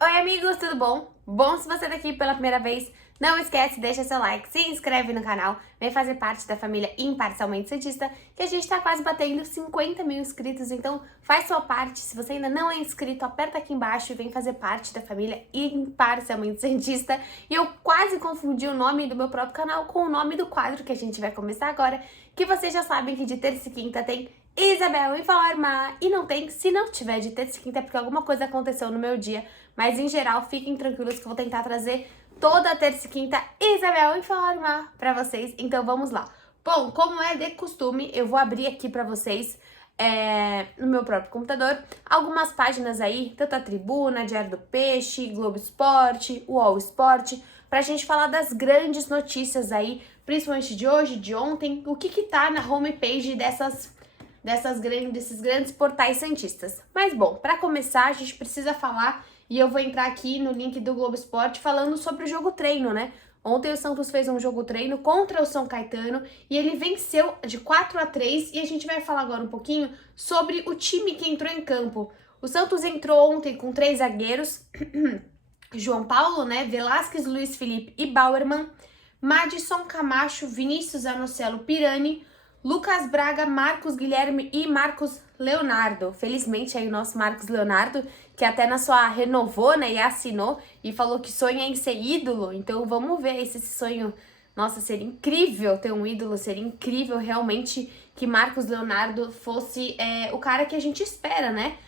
Oi amigos, tudo bom? Bom, se você tá aqui pela primeira vez, não esquece, deixa seu like, se inscreve no canal, vem fazer parte da família Imparcialmente Santista, que a gente tá quase batendo 50 mil inscritos, então faz sua parte. Se você ainda não é inscrito, aperta aqui embaixo e vem fazer parte da família Imparcialmente Santista. E eu quase confundi o nome do meu próprio canal com o nome do quadro que a gente vai começar agora, que vocês já sabem que de terça e quinta tem Isabel Informa, e não tem, se não tiver de terça e quinta é porque alguma coisa aconteceu no meu dia, mas em geral fiquem tranquilos que eu vou tentar trazer toda terça e quinta Isabel Informa pra vocês, então vamos lá. Bom, como é de costume, eu vou abrir aqui pra vocês no meu próprio computador algumas páginas aí, tanto a Tribuna, Diário do Peixe, Globo Esporte, UOL Esporte, pra gente falar das grandes notícias aí, principalmente de hoje, de ontem, o que tá na homepage desses grandes portais santistas. Mas bom, para começar a gente precisa falar, e eu vou entrar aqui no link do Globo Esporte falando sobre o jogo treino, né? Ontem o Santos fez um jogo treino contra o São Caetano e ele venceu de 4-3, e a gente vai falar agora um pouquinho sobre o time que entrou em campo. O Santos entrou ontem com 3 zagueiros, João Paulo, né, Velasquez, Luiz Felipe e Bauerman, Madison Camacho, Vinícius Anocelo Pirani, Lucas Braga, Marcos Guilherme e Marcos Leonardo. Felizmente aí o nosso Marcos Leonardo, que até na sua renovou, né, e assinou e falou que sonha em ser ídolo. Então vamos ver se esse sonho, nossa, seria incrível ter um ídolo, seria incrível realmente que Marcos Leonardo fosse o cara que a gente espera, né?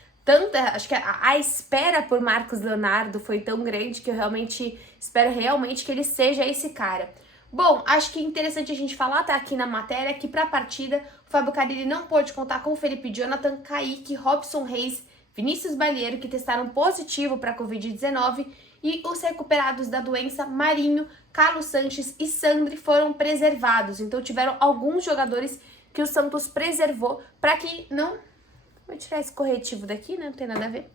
Acho que a espera por Marcos Leonardo foi tão grande que eu realmente espero realmente que ele seja esse cara. Bom, acho que é interessante a gente falar, tá aqui na matéria, que para a partida o Fábio Carille não pôde contar com Felipe Jonathan, Kaique, Robson Reis, Vinícius Balieiro, que testaram positivo para a Covid-19, e os recuperados da doença, Marinho, Carlos Sanches e Sandri, foram preservados. Então tiveram alguns jogadores que o Santos preservou para que não... Vou tirar esse corretivo daqui, né? Não tem nada a ver.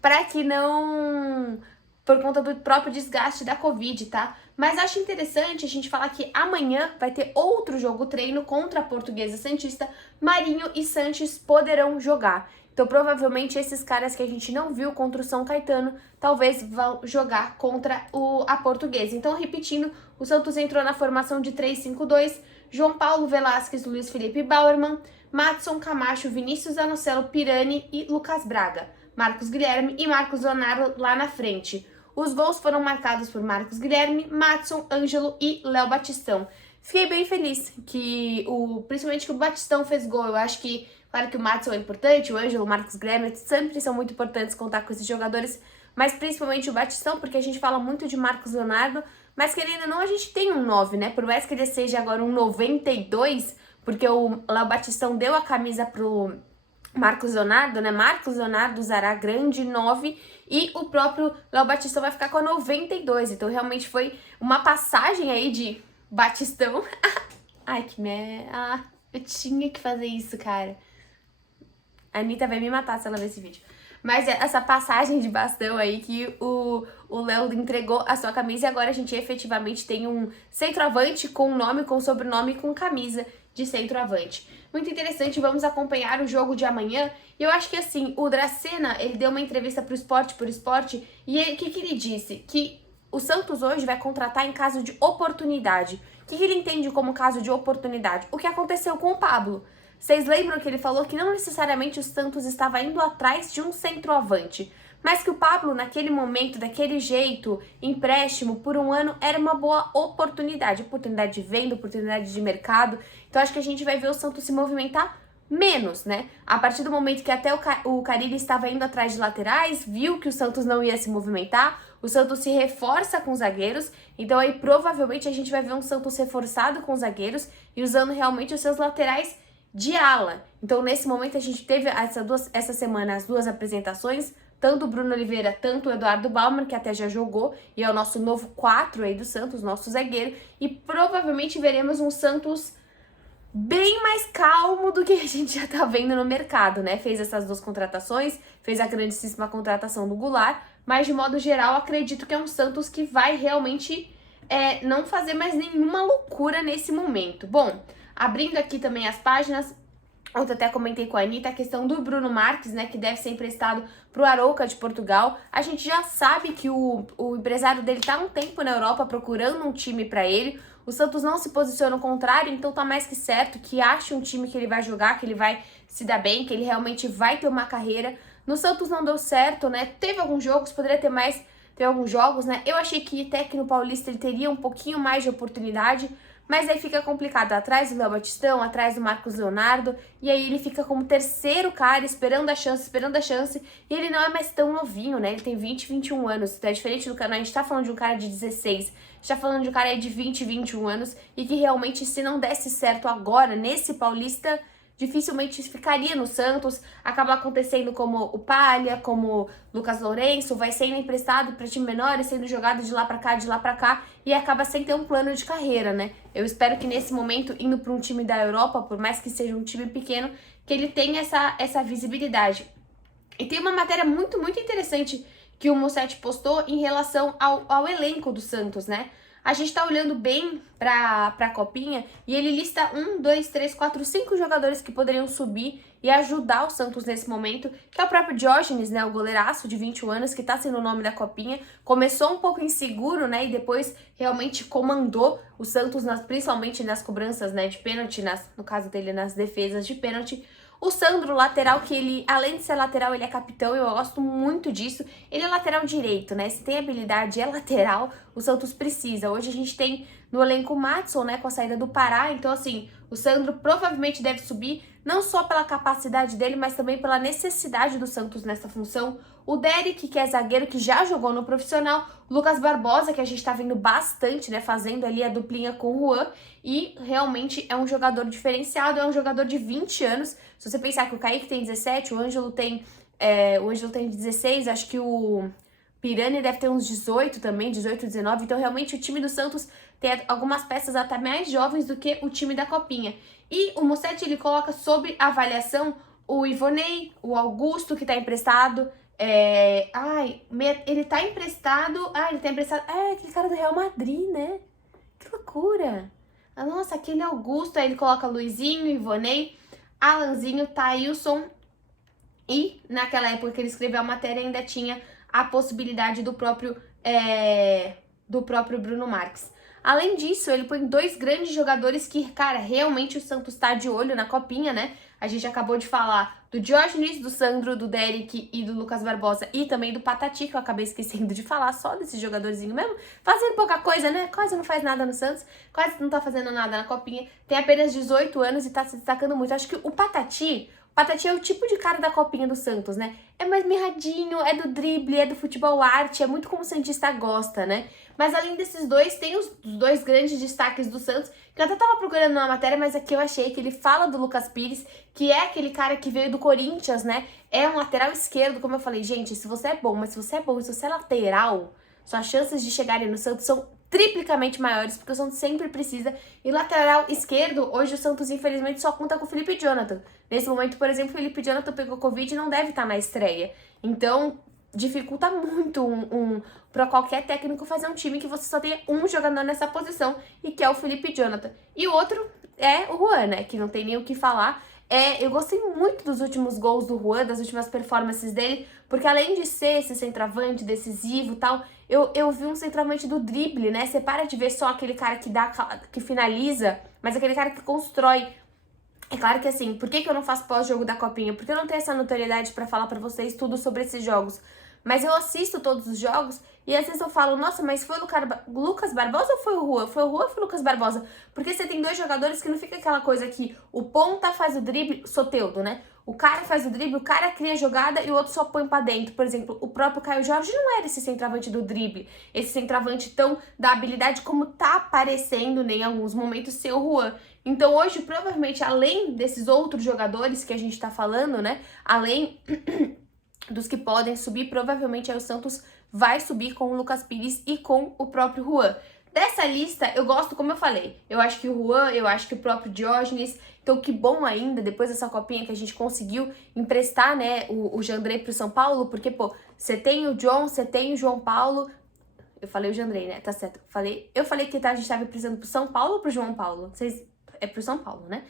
Para que não... por conta do próprio desgaste da Covid, tá? Mas acho interessante a gente falar que amanhã vai ter outro jogo treino contra a Portuguesa Santista. Marinho e Sanches poderão jogar. Então, provavelmente, esses caras que a gente não viu contra o São Caetano, talvez vão jogar contra a Portuguesa. Então, repetindo, o Santos entrou na formação de 3-5-2, João Paulo, Velasquez, Luiz Felipe Bauerman, Madison Camacho, Vinícius Anocelo Pirani e Lucas Braga, Marcos Guilherme e Marcos Leonardo lá na frente. Os gols foram marcados por Marcos Guilherme, Madison, Ângelo e Léo Batistão. Fiquei bem feliz que principalmente que o Batistão fez gol. Eu acho que, claro que o Madison é importante, o Ângelo, o Marcos Guilherme sempre são muito importantes contar com esses jogadores, mas principalmente o Batistão, porque a gente fala muito de Marcos Leonardo, mas querendo ou não, a gente tem um 9, né? Por mais que ele seja agora um 92, porque o Léo Batistão deu a camisa pro Marcos Leonardo, né? Marcos Leonardo usará grande 9 e o próprio Léo Batistão vai ficar com a 92. Então, realmente foi uma passagem aí de Batistão. Ai, que merda. Eu tinha que fazer isso, cara. A Anitta vai me matar se ela ver esse vídeo. Mas essa passagem de bastão aí que o Léo entregou a sua camisa, e agora a gente efetivamente tem um centroavante com nome, com sobrenome, com camisa de centroavante. Muito interessante, vamos acompanhar o jogo de amanhã. E eu acho que assim, o Dracena, ele deu uma entrevista pro Esporte por Esporte, e o que ele disse? Que o Santos hoje vai contratar em caso de oportunidade. O que ele entende como caso de oportunidade? O que aconteceu com o Pablo. Vocês lembram que ele falou que não necessariamente o Santos estava indo atrás de um centroavante, mas que o Pablo, naquele momento, daquele jeito, empréstimo por um ano, era uma boa oportunidade. Oportunidade de venda, oportunidade de mercado. Então acho que a gente vai ver o Santos se movimentar menos, né? A partir do momento que até o Carille estava indo atrás de laterais, viu que o Santos não ia se movimentar, o Santos se reforça com zagueiros, então aí provavelmente a gente vai ver um Santos reforçado com zagueiros e usando realmente os seus laterais de ala. Então, nesse momento, a gente teve essa semana as duas apresentações, tanto o Bruno Oliveira, tanto o Eduardo Baumann, que até já jogou, e é o nosso novo 4 aí do Santos, nosso zagueiro, e provavelmente veremos um Santos bem mais calmo do que a gente já tá vendo no mercado, né? Fez essas duas contratações, fez a grandíssima contratação do Goulart, mas de modo geral, acredito que é um Santos que vai realmente não fazer mais nenhuma loucura nesse momento. Bom, abrindo aqui também as páginas, Ontem até comentei com a Anitta a questão do Bruno Marques, né, que deve ser emprestado pro Arouca de Portugal. A gente já sabe que o empresário dele tá há um tempo na Europa procurando um time para ele. O Santos não se posiciona ao contrário, então tá mais que certo que ache um time que ele vai jogar, que ele vai se dar bem, que ele realmente vai ter uma carreira. No Santos não deu certo, né? Teve alguns jogos, poderia ter mais, teve alguns jogos, né? Eu achei que até que no Paulista ele teria um pouquinho mais de oportunidade, mas aí fica complicado, atrás do Léo Batistão, atrás do Marcos Leonardo, e aí ele fica como terceiro cara, esperando a chance, e ele não é mais tão novinho, né? Ele tem 20, 21 anos, então é diferente do cara, a gente tá falando de um cara de 16, a gente tá falando de um cara de 20, 21 anos, e que realmente, se não desse certo agora, nesse Paulista, dificilmente ficaria no Santos, acaba acontecendo como o Palha, como Lucas Lourenço, vai sendo emprestado para time menores, sendo jogado de lá para cá, e acaba sem ter um plano de carreira, né? Eu espero que nesse momento, indo para um time da Europa, por mais que seja um time pequeno, que ele tenha essa visibilidade. E tem uma matéria muito, muito interessante que o Mussetti postou em relação ao elenco do Santos, né? A gente tá olhando bem pra Copinha e ele lista 1, 2, 3, 4, 5 jogadores que poderiam subir e ajudar o Santos nesse momento, que é o próprio Diógenes, né, o goleiraço de 21 anos, que tá sendo o nome da Copinha. Começou um pouco inseguro, né, e depois realmente comandou o Santos, principalmente nas cobranças, né, de pênalti, no caso dele, nas defesas de pênalti. O Sandro, lateral, que ele, além de ser lateral, ele é capitão, eu gosto muito disso. Ele é lateral direito, né? Se tem habilidade, é lateral, o Santos precisa. Hoje a gente tem no elenco o Madson, né, com a saída do Pará, então assim, o Sandro provavelmente deve subir, não só pela capacidade dele, mas também pela necessidade do Santos nessa função. O Derek, que é zagueiro, que já jogou no profissional. O Lucas Barbosa, que a gente tá vendo bastante, né, fazendo ali a duplinha com o Juan. E realmente é um jogador diferenciado, é um jogador de 20 anos. Se você pensar que o Kaique tem 17, o Ângelo tem 16, acho que o Pirani deve ter uns 18 também, 18, 19. Então realmente o time do Santos tem algumas peças até mais jovens do que o time da Copinha. E o Mussetti, ele coloca sob avaliação o Ivonei, o Augusto, que tá emprestado. Ele tá emprestado. Ele tá emprestado. Aquele cara do Real Madrid, né? Que loucura. Nossa, aquele Augusto. Aí ele coloca Luizinho, Ivonei, Alanzinho, Thailson. E naquela época que ele escreveu a matéria ainda tinha a possibilidade do próprio Bruno Marques. Além disso, ele põe 2 grandes jogadores que, cara, realmente o Santos tá de olho na Copinha, né? A gente acabou de falar do Diógenes, do Sandro, do Derek e do Lucas Barbosa e também do Patati, que eu acabei esquecendo de falar, só desse jogadorzinho mesmo. Fazendo pouca coisa, né? Quase não faz nada no Santos, quase não tá fazendo nada na Copinha. Tem apenas 18 anos e tá se destacando muito. Acho que o Patati é o tipo de cara da Copinha do Santos, né? É mais mirradinho, é do drible, é do futebol arte, é muito como o santista gosta, né? Mas além desses dois, tem os 2 grandes destaques do Santos, que eu até tava procurando na matéria, mas aqui eu achei que ele fala do Lucas Pires, que é aquele cara que veio do Corinthians, né? É um lateral esquerdo, como eu falei, gente, se você é bom, mas se você é bom, se você é lateral, suas chances de chegarem no Santos são triplicamente maiores, porque o Santos sempre precisa. E lateral esquerdo, hoje o Santos infelizmente só conta com o Felipe Jonathan. Nesse momento, por exemplo, o Felipe Jonathan pegou Covid e não deve estar na estreia. Então, dificulta muito para qualquer técnico fazer um time que você só tenha um jogador nessa posição, e que é o Felipe Jonathan. E o outro é o Juan, né, que não tem nem o que falar. Eu gostei muito dos últimos gols do Juan, das últimas performances dele, porque além de ser esse centroavante decisivo e tal, eu vi um centroavante do drible, né? Você para de ver só aquele cara que finaliza, mas aquele cara que constrói. É claro que assim, por que eu não faço pós-jogo da Copinha? Porque eu não tenho essa notoriedade pra falar pra vocês tudo sobre esses jogos. Mas eu assisto todos os jogos e às vezes eu falo, nossa, mas foi o Lucas Barbosa ou foi o Juan? Foi o Juan ou foi o Lucas Barbosa? Porque você tem 2 jogadores que não fica aquela coisa que o ponta faz o drible, Soteldo, né? O cara faz o drible, o cara cria a jogada e o outro só põe pra dentro. Por exemplo, o próprio Caio Jorge não era esse centroavante do drible, esse centroavante tão da habilidade como tá aparecendo, né, em alguns momentos, ser o Juan. Então hoje, provavelmente, além desses outros jogadores que a gente tá falando, né, além dos que podem subir, provavelmente aí o Santos vai subir com o Lucas Pires e com o próprio Juan. Dessa lista, eu gosto, como eu falei, eu acho que o Juan, eu acho que o próprio Diógenes, então que bom ainda, depois dessa Copinha que a gente conseguiu emprestar, né, o Jandrei pro São Paulo, porque, pô, você tem o John, você tem o João Paulo, eu falei o Jandrei, né, tá certo, eu falei que a gente tava emprestando pro São Paulo ou pro João Paulo? É pro São Paulo, né?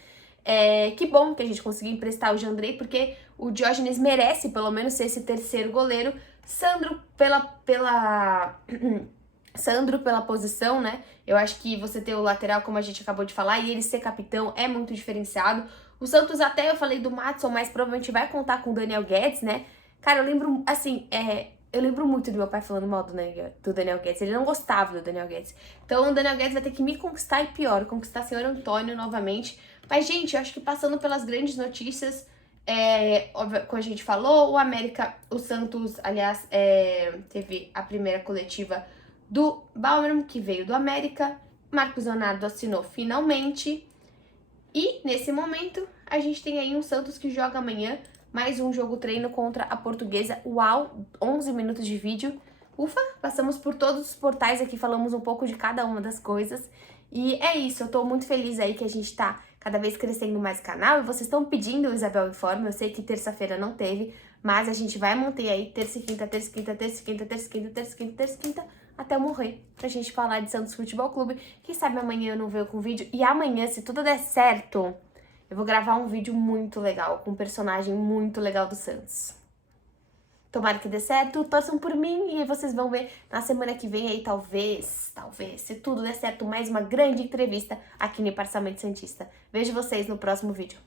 Que bom que a gente conseguiu emprestar o Jandrei, porque o Diógenes merece pelo menos ser esse terceiro goleiro. Sandro pela posição, né? Eu acho que você ter o lateral, como a gente acabou de falar, e ele ser capitão é muito diferenciado. O Santos, até eu falei do Maddson, mas provavelmente vai contar com o Daniel Guedes, né? Cara, eu lembro, assim, eu lembro muito do meu pai falando mal do Daniel Guedes. Ele não gostava do Daniel Guedes. Então o Daniel Guedes vai ter que me conquistar e pior, conquistar o senhor Antônio novamente. Mas, gente, eu acho que passando pelas grandes notícias, como a gente falou, o Santos, aliás, teve a primeira coletiva do Bauerman, que veio do América. Marcos Leonardo assinou finalmente. E, nesse momento, a gente tem aí um Santos que joga amanhã mais um jogo treino contra a Portuguesa. Uau, 11 minutos de vídeo. Ufa, passamos por todos os portais aqui, falamos um pouco de cada uma das coisas. E é isso, eu tô muito feliz aí que a gente tá cada vez crescendo mais o canal. E vocês estão pedindo o Isabel Informe, eu sei que terça-feira não teve, mas a gente vai manter aí terça e quinta, terça e quinta, terça e quinta, terça e quinta, terça e quinta, terça e quinta, até eu morrer, pra gente falar de Santos Futebol Clube. Quem sabe amanhã eu não venho com vídeo. E amanhã, se tudo der certo, eu vou gravar um vídeo muito legal, com um personagem muito legal do Santos. Tomara que dê certo, torçam por mim e vocês vão ver na semana que vem aí, talvez, se tudo der certo, mais uma grande entrevista aqui no Parcialmente Santista. Vejo vocês no próximo vídeo.